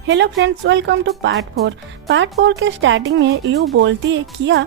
Hello friends, welcome to part 4 के starting में you बोलती है किया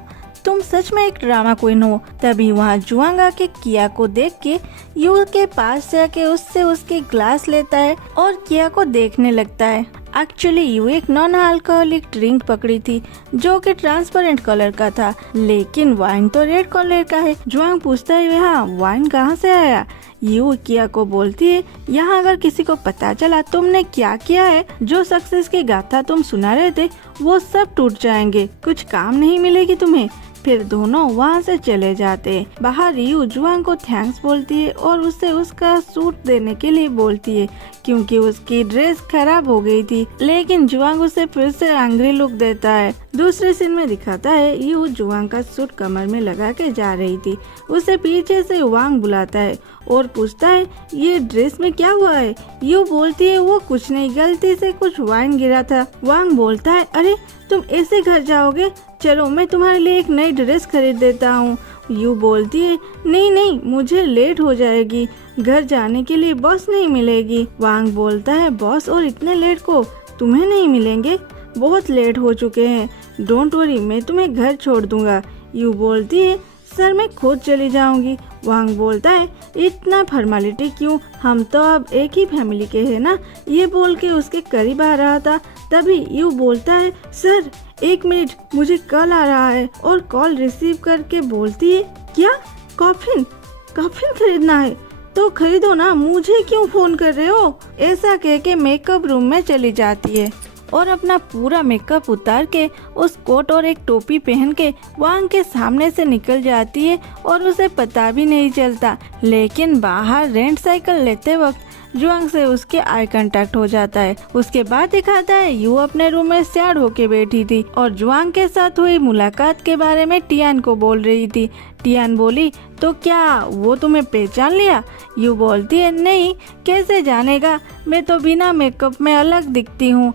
तुम सच में एक ड्रामा क्वीन हो। तभी वहाँ जुआंग आके किया को देख के यू के पास जाके उससे उसके ग्लास लेता है और किया को देखने लगता है। एक्चुअली यू एक नॉन अल्कोहलिक ड्रिंक पकड़ी थी जो कि ट्रांसपेरेंट कलर का था, लेकिन वाइन तो रेड कलर का है। जुआंग पूछता है यहाँ वाइन कहाँ से आया। यू किया को बोलती है यहाँ अगर किसी को पता चला तुमने क्या किया है, जो सक्सेस की गाथा तुम सुना रहे थे वो सब टूट जाएंगे, कुछ काम नहीं मिलेगी तुम्हें। फिर दोनों वहाँ से चले जाते हैं। बाहर यू जुआंग को थैंक्स बोलती है और उसे उसका सूट देने के लिए बोलती है क्योंकि उसकी ड्रेस खराब हो गई थी, लेकिन जुआंग उसे फिर से एंग्री लुक देता है। दूसरे सीन में दिखाता है यू जुआंग का सूट कमर में लगा के जा रही थी। उसे पीछे से वांग बुलाता है और पूछता है ये ड्रेस में क्या हुआ है। यू बोलती है वो कुछ नहीं, गलती से कुछ वाइन गिरा था। वांग बोलता है अरे तुम ऐसे घर जाओगे, चलो मैं तुम्हारे लिए एक नई ड्रेस खरीद देता हूँ। यू बोलती है नहीं नहीं मुझे लेट हो जाएगी, घर जाने के लिए बस नहीं मिलेगी। वांग बोलता है बस और इतने लेट को तुम्हें नहीं मिलेंगे, बहुत लेट हो चुके हैं, डोंट वरी मैं तुम्हें घर छोड़ दूंगा। यू बोलती है सर मैं खुद चली जाऊंगी। वांग बोलता है इतना फॉर्मेलिटी क्यों, हम तो अब एक ही फैमिली के हैं ना। ये बोल के उसके करीब आ रहा था, तभी यू बोलता है सर एक मिनट मुझे कॉल आ रहा है, और कॉल रिसीव करके बोलती है क्या कॉफिन खरीदना है तो खरीदो ना, मुझे क्यों फोन कर रहे हो। ऐसा कह के मेकअप रूम में चली जाती है और अपना पूरा मेकअप उतार के उस कोट और एक टोपी पहन के वांग के सामने से निकल जाती है और उसे पता भी नहीं चलता। लेकिन बाहर रेंट साइकिल लेते वक्त जुआंग से उसके आई कांटेक्ट हो जाता है। उसके बाद दिखाता है यू अपने रूम में सैड होके बैठी थी और जुआंग के साथ हुई मुलाकात के बारे में टियान को बोल रही थी। टियान बोली तो क्या वो तुम्हें पहचान लिया। यू बोलती है नहीं, कैसे जानेगा, मैं तो बिना मेकअप में अलग दिखती हूँ।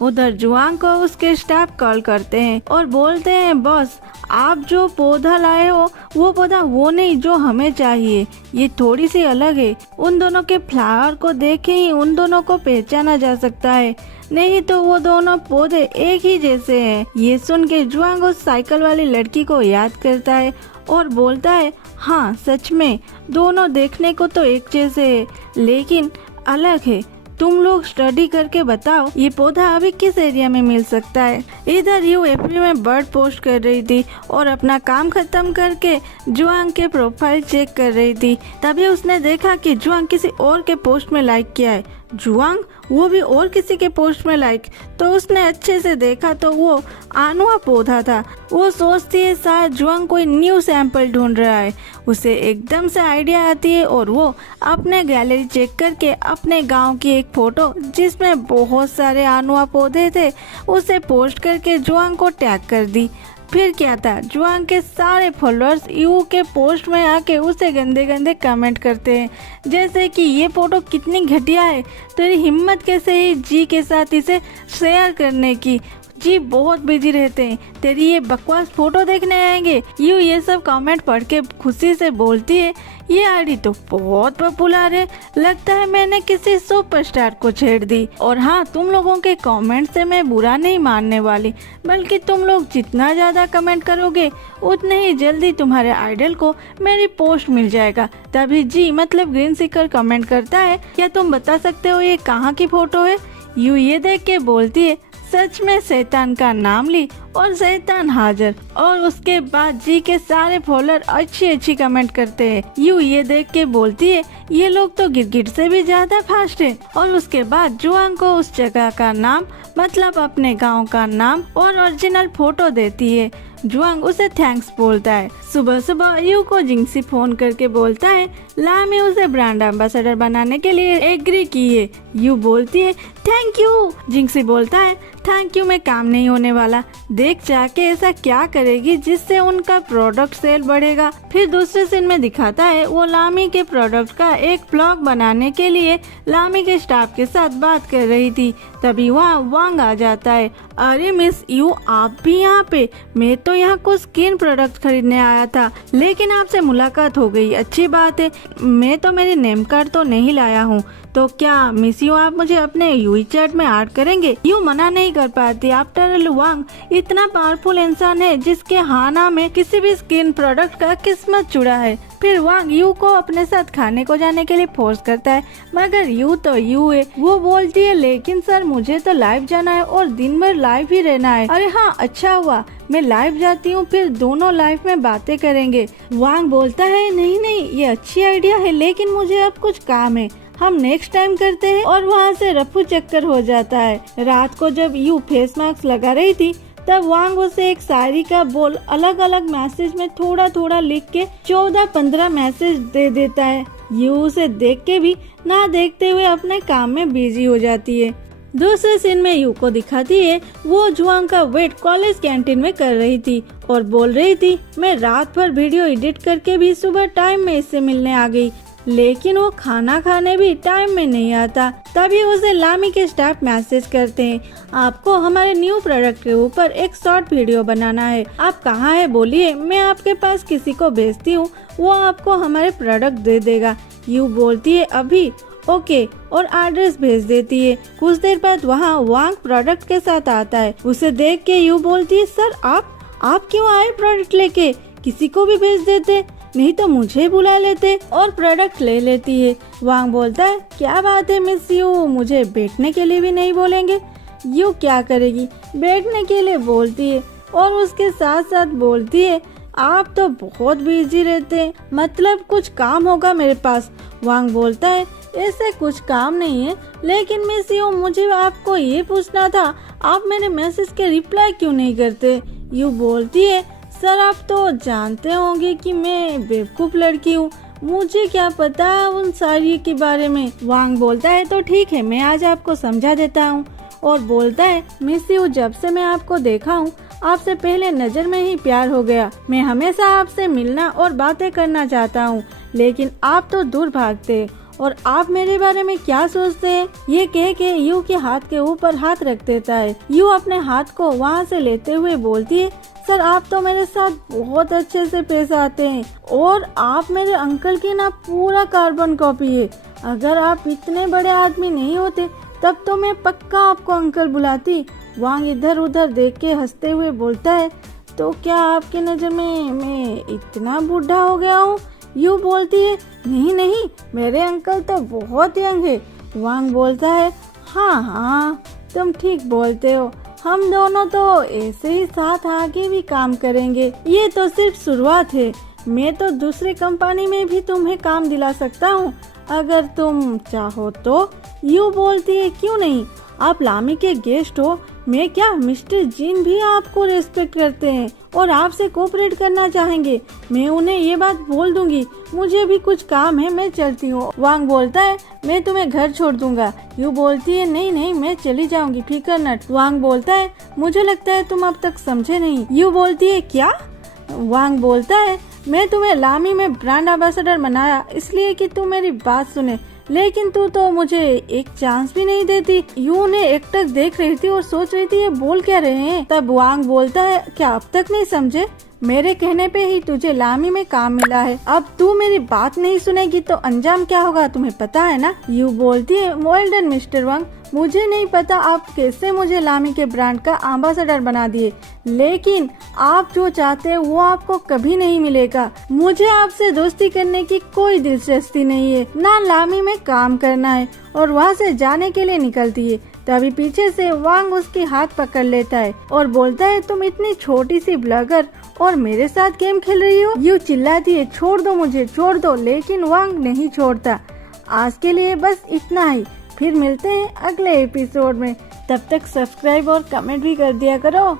उधर जुआंग को उसके स्टाफ कॉल करते हैं और बोलते हैं बॉस आप जो पौधा लाए हो वो पौधा वो नहीं जो हमें चाहिए, ये थोड़ी सी अलग है। उन दोनों के फ्लावर को देखे ही उन दोनों को पहचाना जा सकता है, नहीं तो वो दोनों पौधे एक ही जैसे हैं। ये सुन के जुआंग उस साइकिल वाली लड़की को याद करता है और बोलता है हाँ सच में दोनों देखने को तो एक जैसे है लेकिन अलग है। तुम लोग स्टडी करके बताओ ये पौधा अभी किस एरिया में मिल सकता है। इधर यू अप्रैल में बर्ड पोस्ट कर रही थी और अपना काम खत्म करके जुआंग के प्रोफाइल चेक कर रही थी। तभी उसने देखा कि जुआंग किसी और के पोस्ट में लाइक किया है। जुआंग वो भी और किसी के पोस्ट में लाइक, तो उसने अच्छे से देखा तो वो आनुआ पौधा था। वो सोचती है शायद जुआंग कोई न्यू सैंपल ढूंढ रहा है। उसे एकदम से आइडिया आती है और वो अपने गैलरी चेक करके अपने गांव की एक फोटो जिसमें बहुत सारे आनुआ पौधे थे उसे पोस्ट करके जुआंग को टैग कर दी। फिर क्या था, जुआंग के सारे फॉलोअर्स यू के पोस्ट में आके उसे गंदे गंदे कमेंट करते हैं, जैसे कि ये फोटो कितनी घटिया है, तेरी हिम्मत कैसे है जी के साथ इसे शेयर करने की, जी बहुत बिजी रहते हैं, तेरी ये बकवास फोटो देखने आएंगे। यू ये सब कमेंट पढ़ के खुशी से बोलती है ये आईडी तो बहुत पॉपुलर है, लगता है मैंने किसी सुपरस्टार को छेड़ दी। और हाँ तुम लोगों के कमेंट से मैं बुरा नहीं मानने वाली, बल्कि तुम लोग जितना ज्यादा कमेंट करोगे उतने ही जल्दी तुम्हारे आइडल को मेरी पोस्ट मिल जाएगा। तभी जी मतलब ग्रीन सीकर कमेंट करता है क्या तुम बता सकते हो ये कहाँ की फोटो है। यू ये देख के बोलती है सच में शैतान का नाम ली और शैतान हाजिर। और उसके बाद जी के सारे फॉलोअर अच्छी कमेंट करते हैं। यू ये देख के बोलती है ये लोग तो गिरगिट से भी ज्यादा फास्ट है। और उसके बाद जुआंग को उस जगह का नाम मतलब अपने गांव का नाम और ओरिजिनल फोटो देती है। जुआंग उसे थैंक्स बोलता है। सुबह सुबह यू को जिंगसी फोन करके बोलता है लामी उसे ब्रांड एम्बेसडर बनाने के लिए एग्री की है। यू बोलती है थैंक यू। जिंगसी बोलता है थैंक यू में काम नहीं होने वाला, देख जाके ऐसा क्या करेगी जिससे उनका प्रोडक्ट सेल बढ़ेगा। फिर दूसरे सीन में दिखाता है वो लामी के प्रोडक्ट का एक ब्लॉग बनाने के लिए लामी के स्टाफ के साथ बात कर रही थी। तभी वहाँ वांग आ जाता है। अरे मिस यू आप भी यहाँ पे, मैं तो तो यहाँ कुछ स्किन प्रोडक्ट खरीदने आया था, लेकिन आपसे मुलाकात हो गई, अच्छी बात है। मैं तो मेरी नेम कार्ड तो नहीं लाया हूँ, तो क्या मिस यू आप मुझे अपने यूई चैट में ऐड करेंगे? यू मना नहीं कर पाती। आफ्टर ऑल वांग इतना पावरफुल इंसान है जिसके हाना में किसी भी स्किन प्रोडक्ट का किस्मत जुड़ा है। फिर वांग यू को अपने साथ खाने को जाने के लिए फोर्स करता है, मगर यू तो यू है। वो बोलती है लेकिन सर मुझे तो लाइव जाना है और दिन भर लाइव ही रहना है। अरे हाँ, अच्छा हुआ मैं लाइव जाती हूँ, फिर दोनों लाइव में बातें करेंगे। वांग बोलता है नहीं नहीं, ये अच्छी आइडिया है, लेकिन मुझे अब कुछ काम है, हम नेक्स्ट टाइम करते हैं। और वहाँ से रफू चक्कर हो जाता है। रात को जब यू फेस मास्क लगा रही थी तब वांग उसे एक शायरी का बोल अलग अलग मैसेज में थोड़ा थोड़ा लिख के 14-15 मैसेज दे देता है। यू उसे देख के भी ना देखते हुए अपने काम में बिजी हो जाती है। दूसरे सीन में यू को दिखाती है वो जुआंग का वेट कॉलेज कैंटीन में कर रही थी और बोल रही थी मैं रात भर वीडियो एडिट करके भी सुबह टाइम में इससे मिलने आ गई, लेकिन वो खाना खाने भी टाइम में नहीं आता। तभी उसे लामी के स्टाफ मैसेज करते हैं आपको हमारे न्यू प्रोडक्ट के ऊपर एक शॉर्ट वीडियो बनाना है, आप कहाँ है बोलिए, मैं आपके पास किसी को भेजती हूँ, वो आपको हमारे प्रोडक्ट दे देगा। यू बोलती है अभी ओके और एड्रेस भेज देती है। कुछ देर बाद वहाँ वांग प्रोडक्ट के साथ आता है। उसे देख के यू बोलती है सर आप क्यों आए प्रोडक्ट लेके, किसी को भी भेज देते, नहीं तो मुझे बुला लेते और प्रोडक्ट ले लेती है। वांग बोलता है क्या बात है मिस यू, मुझे बैठने के लिए भी नहीं बोलेंगे? यू क्या करेगी, बैठने के लिए बोलती है और उसके साथ साथ बोलती है आप तो बहुत बिजी रहते हैं, मतलब कुछ काम होगा मेरे पास। वांग बोलता है ऐसे कुछ काम नहीं है, लेकिन मिस यू मुझे आपको ये पूछना था आप मेरे मैसेज के रिप्लाई क्यों नहीं करते? यू बोलती है सर आप तो जानते होंगे कि मैं बेवकूफ लड़की हूँ, मुझे क्या पता उन सारी के बारे में। वांग बोलता है तो ठीक है, मैं आज आपको समझा देता हूँ। और बोलता है मिस यू जब से मैं आपको देखा हूँ आपसे पहले नजर में ही प्यार हो गया। मैं हमेशा आपसे मिलना और बातें करना चाहता हूँ, लेकिन आप तो दूर भागते और आप मेरे बारे में क्या सोचते हैं? ये कह के यू के हाथ के ऊपर हाथ रख देता है। यू अपने हाथ को वहाँ से लेते हुए बोलती है सर आप तो मेरे साथ बहुत अच्छे से पेश आते हैं और आप मेरे अंकल की ना पूरा कार्बन कॉपी है। अगर आप इतने बड़े आदमी नहीं होते तब तो मैं पक्का आपको अंकल बुलाती। वांग इधर उधर देख के हंसते हुए बोलता है तो क्या आपकी नजर में मैं इतना बूढ़ा हो गया हूँ? यू बोलती है नहीं नहीं, मेरे अंकल तो बहुत यंग है। वांग बोलता है हाँ तुम ठीक बोलते हो, हम दोनों तो ऐसे ही साथ आगे भी काम करेंगे। ये तो सिर्फ शुरुआत है, मैं तो दूसरी कंपनी में भी तुम्हें काम दिला सकता हूँ अगर तुम चाहो तो। यू बोलती है क्यों नहीं, आप लामी के गेस्ट हो, मैं क्या मिस्टर जीन भी आपको रेस्पेक्ट करते हैं और आपसे कोऑपरेट करना चाहेंगे। मैं उन्हें ये बात बोल दूंगी, मुझे भी कुछ काम है, मैं चलती हूँ। वांग बोलता है मैं तुम्हें घर छोड़ दूंगा। यू बोलती है नहीं नहीं मैं चली जाऊंगी, फिकर नट। वांग बोलता है मुझे लगता है तुम अब तक समझे नहीं। यू बोलती है क्या? वांग बोलता है मैं तुम्हें लामी में ब्रांड एम्बेसडर बनाया इसलिए कि तू मेरी बात सुने, लेकिन तू तो मुझे एक चांस भी नहीं देती। यू ने एकटक देख रही थी और सोच रही थी ये बोल क्या रहे हैं। तब वांग बोलता है क्या अब तक नहीं समझे, मेरे कहने पे ही तुझे लामी में काम मिला है, अब तू मेरी बात नहीं सुनेगी तो अंजाम क्या होगा तुम्हें पता है ना? यू बोलती है वेल डन मिस्टर वांग, मुझे नहीं पता आप कैसे मुझे लामी के ब्रांड का एम्बेसडर बना दिए, लेकिन आप जो चाहते हैं वो आपको कभी नहीं मिलेगा। मुझे आपसे दोस्ती करने की कोई दिलचस्पी नहीं है, ना लामी में काम करना है। और वहाँ से जाने के लिए निकलती है। तभी पीछे से वांग उसके हाथ पकड़ लेता है और बोलता है तुम इतनी छोटी सी ब्लॉगर और मेरे साथ गेम खेल रही हो? यू चिल्लाती है छोड़ दो मुझे, छोड़ दो, लेकिन वांग नहीं छोड़ता। आज के लिए बस इतना ही, फिर मिलते हैं अगले एपिसोड में, तब तक सब्सक्राइब और कमेंट भी कर दिया करो।